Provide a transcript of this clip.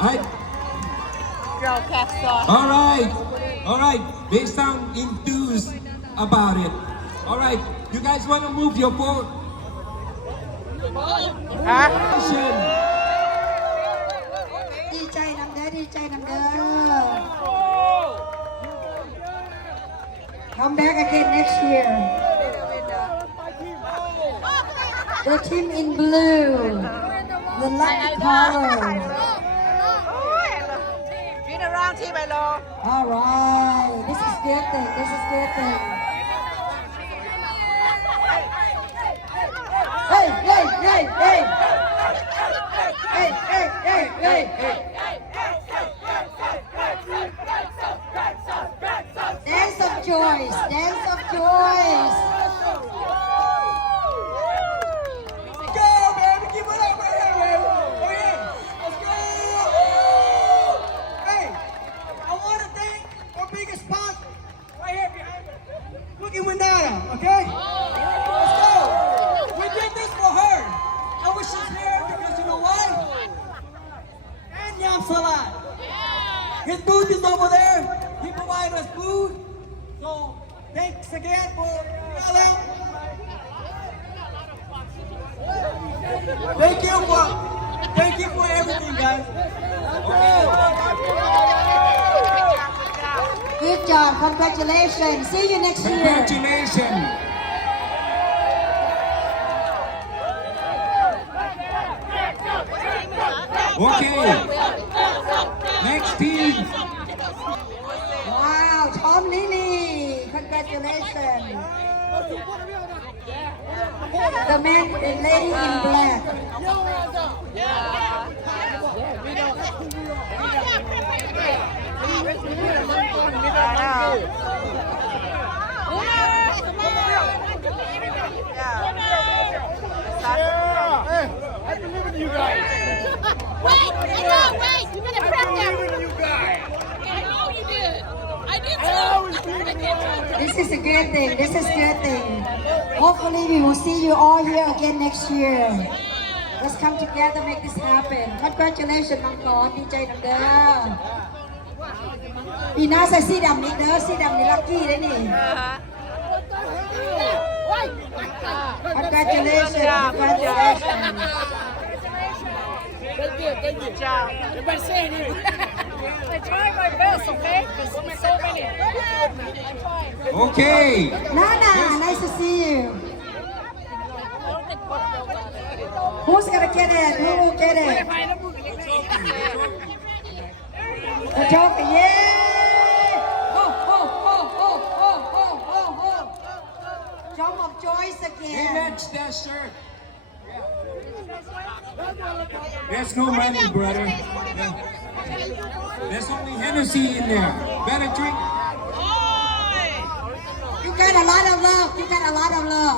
I, Girl cast off. all right. They sound enthused about it. All right, you guys want to move your boat? Action. ดีใจนำเด้อดีใจนำเด้อ Come back again next year. The team in blue, the lucky color. Been around team I love. All right, this is good thing. This is good thing. Hey, hey, hey, hey. Hey, hey, hey, hey, hey. Dance of joys, dance of joys. Go, baby, keep it up right here, baby. Oh yeah, let's go. Hey, I want to thank our biggest sponsor right here behind me, Cookie Winata. Okay, let's go. We did this for her. I wish she's here because you know why? And Yam Salad. His booth is over there. He provided us food. So thanks again for yelling. Thank you for everything, guys. Good job, congratulations. See you next year. Congratulations. Okay. Next team. Wow, Tom Lily, congratulations. The man and lady in black. I believe in you guys. Wait! You gotta prep I them! believe in you guys. I know you did! I did I always believe in you guys. This is a good thing. This is a good thing. Hopefully we will see you all here again next year. Let's come together, make this happen. Congratulations, น้องกอนดีใจนำเด้อปีหน้าใส่สีดำนี่เด้อสีดำนี่ลัคกี้ได้นี่ Congratulations, congratulations. Thank you, job. Everybody say it here. I tried my best, okay? There's so many. I tried. Okay. Nana, nice to see you. Who's gonna get it? Who will get it? The joker, yeah! Oh, oh, oh, oh, oh, oh, oh, oh. Jump of Joyce They again. matched that shirt. There's no money, brother. There's only Hennessy in there. Better drink. You got a lot of love. You got a lot of love.